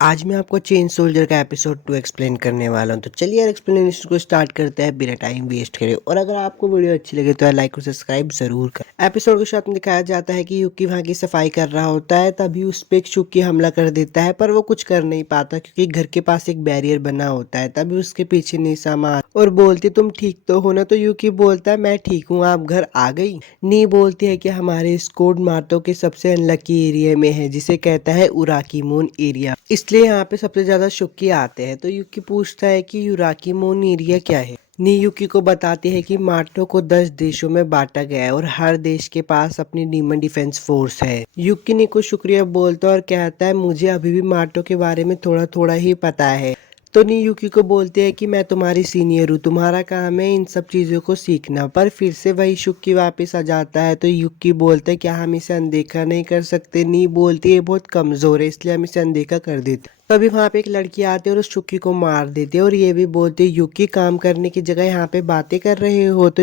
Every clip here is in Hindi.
आज मैं आपको चेन सोल्जर का एपिसोड 2 एक्सप्लेन करने वाला हूं। तो चलिए यार एक्सप्लेनेशन को स्टार्ट करते हैं बिना टाइम वेस्ट करे। और अगर आपको वीडियो अच्छी लगे तो यार लाइक और सब्सक्राइब जरूर करें। एपिसोड के साथ में दिखाया जाता है कि युकी वहां की सफाई कर रहा होता है, तभी उस पे शुकी हमला कर देता है, पर वो कुछ कर नहीं पाता क्योंकि घर के पास एक बैरियर बना होता है। तभी उसके पीछे निसामा और बोलती तुम ठीक तो हो ना। तो युकी बोलता है मैं ठीक हूँ, आप घर आ गई। नी बोलती है कि हमारे स्कोड मार्तो के सबसे अनलकी एरिया में है, जिसे कहता है उराकीमोन एरिया, इसलिए यहाँ पे सबसे ज्यादा शुक्की आते हैं। तो युकी पूछता है कि यूराकीमोन एरिया क्या है। नी युकी को बताती है कि मार्टो को 10 देशों में बांटा गया है और हर देश के पास अपनी डीमन डिफेंस फोर्स है। युकी नी को शुक्रिया बोलता है और कहता है मुझे अभी भी मार्टो के बारे में थोड़ा थोड़ा ही पता है। तो नी युकी को बोलते हैं कि मैं तुम्हारी सीनियर हूँ, तुम्हारा काम है इन सब चीजों को सीखना। पर फिर से वही शुक्की वापस आ जाता है। तो युकी बोलते हैं क्या हम इसे अनदेखा नहीं कर सकते। नी बोलती है बहुत कमजोर है इसलिए हम इसे अनदेखा कर देते। तभी वहां पे एक लड़की आती है और उस शुक्की को मार देती है और ये भी बोलती है युकी काम करने की जगह यहाँ पे बातें कर रहे हो। तो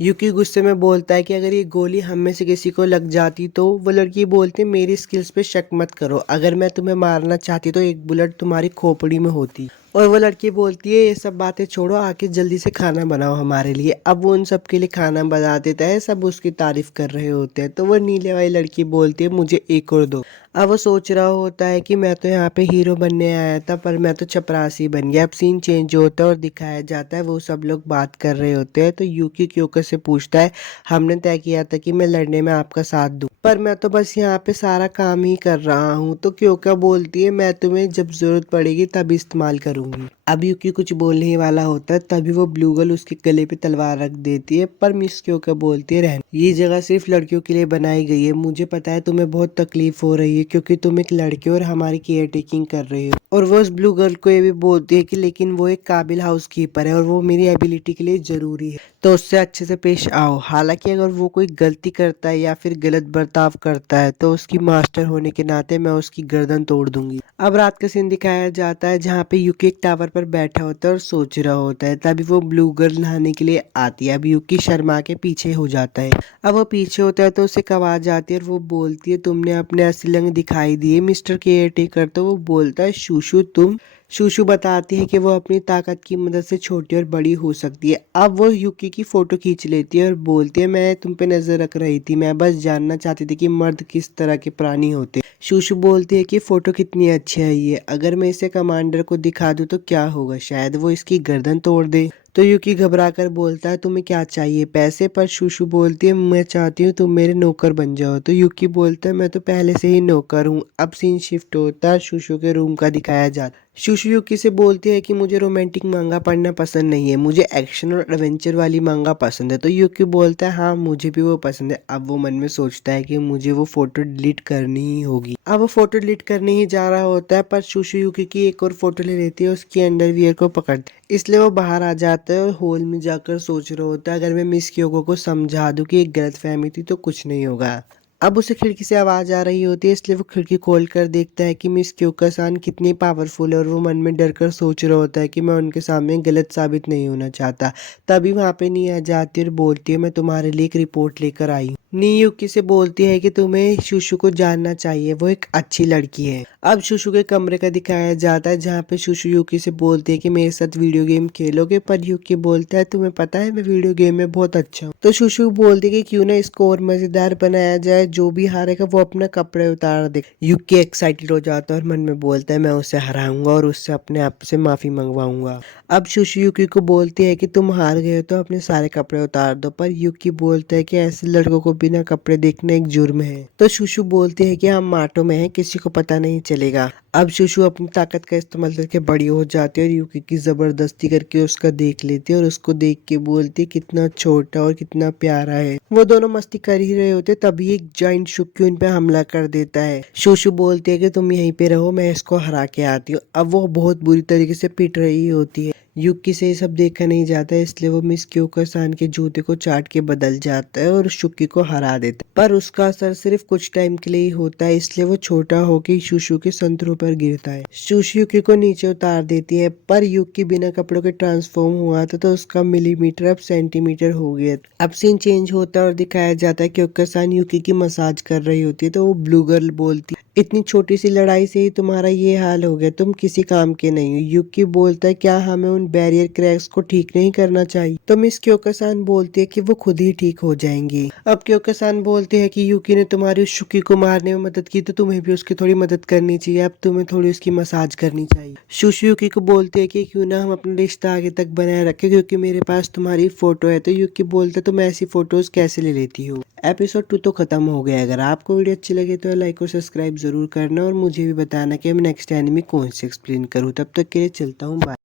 युकी गुस्से में बोलता है कि अगर ये गोली हम में से किसी को लग जाती। तो वो लड़की बोलती है मेरी स्किल्स पे शक मत करो, अगर मैं तुम्हें मारना चाहती तो एक बुलेट तुम्हारी खोपड़ी में होती। और वो लड़की बोलती है ये सब बातें छोड़ो, आके जल्दी से खाना बनाओ हमारे लिए। अब वो उन सब के लिए खाना बना देता है, सब उसकी तारीफ कर रहे होते हैं। तो वो नीले वाली लड़की बोलती है मुझे एक और दो। अब वो सोच रहा होता है कि मैं तो यहाँ पे हीरो बनने आया था पर मैं तो चपरासी बन गया। अब सीन चेंज होता है और दिखाया जाता है वो सब लोग बात कर रहे होते हैं। तो यूकी क्योको से पूछता है हमने तय किया था कि मैं लड़ने में आपका साथ दूं, पर मैं तो बस यहाँ पे सारा काम ही कर रहा हूँ। तो क्योका बोलती है मैं तुम्हें जब जरूरत पड़ेगी तब इस्तेमाल करूंगी। अब यूकी कुछ बोलने ही वाला होता है, तभी वो ब्लू गर्ल उसके गले पे तलवार रख देती है। पर मिस क्योका बोलती है रहने, ये जगह सिर्फ लड़कियों के लिए बनाई गई है। मुझे पता है तुम्हें बहुत तकलीफ हो रही है क्योंकि तुम एक लड़के हो और हमारी केयर टेकिंग कर रही हो। और वो उस ब्लू गर्ल को ये भी बोलती है कि लेकिन वो एक काबिल हाउस कीपर है और वो मेरी एबिलिटी के लिए जरूरी है, तो उससे अच्छे से पेश आओ। हालांकि अगर वो कोई गलती करता है या फिर गलत बर्ताव करता है तो उसकी मास्टर होने के नाते मैं उसकी गर्दन तोड़ दूंगी। अब रात का सीन दिखाया जाता है जहाँ पे यूकी एक टावर पर बैठा होता है और सोच रहा होता है। तभी वो ब्लू गर्ल नहाने के लिए आती है। अब यूकी शर्मा के पीछे हो जाता है। अब वो पीछे होता है तो उसे एक आवाज आती है और वो बोलती है तुमने अपने असली रंग दिखाई दिए मिस्टर केयर टेकर। तो वो बोलता है शूशु तुम। शूशु बताती है कि वो अपनी ताकत की मदद से छोटी और बड़ी हो सकती है। अब वो युकी की फोटो खींच लेती है और बोलती है मैं तुम पे नजर रख रही थी, मैं बस जानना चाहती थी कि मर्द किस तरह के प्राणी होते। शूशु बोलती है कि फोटो कितनी अच्छी है ये, अगर मैं इसे कमांडर को दिखा दूं तो क्या होगा, शायद वो इसकी गर्दन तोड़ दे। तो युकी घबरा कर बोलता है तुम्हें क्या चाहिए, पैसे। पर शूशु बोलती है मैं चाहती हूँ तुम मेरे नौकर बन जाओ। तो युकी बोलता है मैं तो पहले से ही नौकर हूँ। अब सीन शिफ्ट होता है, शूशु के रूम का दिखाया जाता है। शूशु युकी से बोलती है कि मुझे रोमांटिक मांगा पढ़ना पसंद नहीं है, मुझे एक्शन और एडवेंचर वाली मांगा पसंद है। तो युकी बोलता है हाँ मुझे भी वो पसंद है। अब वो मन में सोचता है कि मुझे वो फोटो डिलीट करनी ही होगी। अब वो फोटो डिलीट करने ही जा रहा होता है पर शूशु युकी की एक और फोटो ले लेती है, उसकी अंडरवियर को पकड़ती है, इसलिए वो बाहर आ जाता है और हॉल में जाकर सोच रहा होता है अगर मैं मिस क्योको को समझा दूं कि एक गलत फहमी थी तो कुछ नहीं होगा। अब उसे खिड़की से आवाज आ रही होती है, इसलिए वो खिड़की खोल कर देखता है कि मिस क्योका-सान कितनी पावरफुल है और वो मन में डर कर सोच रहा होता है कि मैं उनके सामने गलत साबित नहीं होना चाहता। तभी वहां पे नी आ जाती है और बोलती है मैं तुम्हारे लिए एक रिपोर्ट लेकर आई हूँ। नी युकी से बोलती है कि तुम्हें शूशु को जानना चाहिए, वो एक अच्छी लड़की है। अब शूशु के कमरे का दिखाया जाता है जहाँ पे शूशु युकी से बोलती है कि मेरे साथ वीडियो गेम खेलोगे। पर युकी बोलता है तुम्हें पता है मैं वीडियो गेम में बहुत अच्छा हूँ। तो शूशु बोलती है कि क्यों ना इसको और मजेदार बनाया जाए, जो भी हारेगा वो अपना कपड़े उतार दे। युकी एक्साइटेड हो जाता है और मन में बोलता है मैं उसे हराऊंगा और उससे अपने आप से माफी मंगवाऊंगा। अब शूशु युकी को बोलती है कि तुम हार गए तो अपने सारे कपड़े उतार दो। पर युकी बोलता है कि ऐसे लड़कों को बिना कपड़े देखना एक जुर्म है। तो शूशु बोलती है कि हम माटो में हैं, किसी को पता नहीं चलेगा। अब शूशु अपनी ताकत का इस्तेमाल करके बड़ी हो जाती है और युकी की जबरदस्ती करके उसका देख लेती है और उसको देख के बोलती है कितना छोटा और कितना प्यारा है। वो दोनों मस्ती कर ही रहे होते तभी एक जाइंट शुक्की उन पे हमला कर देता है। शूशु बोलती है कि तुम यहीं पे रहो, मैं इसको हरा के आती हूँ। अब वो बहुत बुरी तरीके से पिट रही होती है। युकी से ये सब देखा नहीं जाता है, इसलिए वो मिस क्योको-सान के जूते को चाट के बदल जाता है और शुकी को हरा देता है। पर उसका असर सिर्फ कुछ टाइम के लिए ही होता है, इसलिए वो छोटा होकर शुशु के संतरों पर गिरता है। शुशु युकी को नीचे उतार देती है, पर युकी बिना कपड़ों के ट्रांसफॉर्म हुआ था तो उसका मिलीमीटर अब सेंटीमीटर हो गया। अब सीन चेंज होता है और दिखाया जाता है कि क्योको-सान युकी की मसाज कर रही होती है, तो वो ब्लू गर्ल बोलती है, इतनी छोटी सी लड़ाई से ही तुम्हारा ये हाल हो गया, तुम किसी काम के नहीं हो। युकी बोलता है, क्या हमें उन बैरियर क्रैक्स को ठीक नहीं करना चाहिए? तो मिस क्योको-सान बोलती है कि वो खुद ही ठीक हो जाएंगी। अब क्योको-सान बोलते हैं कि युकी ने तुम्हारी शुकी को मारने में मदद की, तो तुम्हें भी उसकी थोड़ी मदद करनी चाहिए, अब तुम्हें थोड़ी उसकी मसाज करनी चाहिए। शुशु युकी को बोलते हैं कि क्यों ना हम अपना रिश्ता आगे तक बनाए रखें, क्योंकि मेरे पास तुम्हारी फोटो है। तो युकी बोलते तुम ऐसी फोटोज कैसे ले लेती हो। एपिसोड 2 तो खत्म हो गया। अगर आपको वीडियो अच्छी लगे तो लाइक और सब्सक्राइब जरूर करना और मुझे भी बताना कि मैं नेक्स्ट एनिमी कौन सी एक्सप्लेन करूँ। तब तक के लिए चलता हूँ, बाय।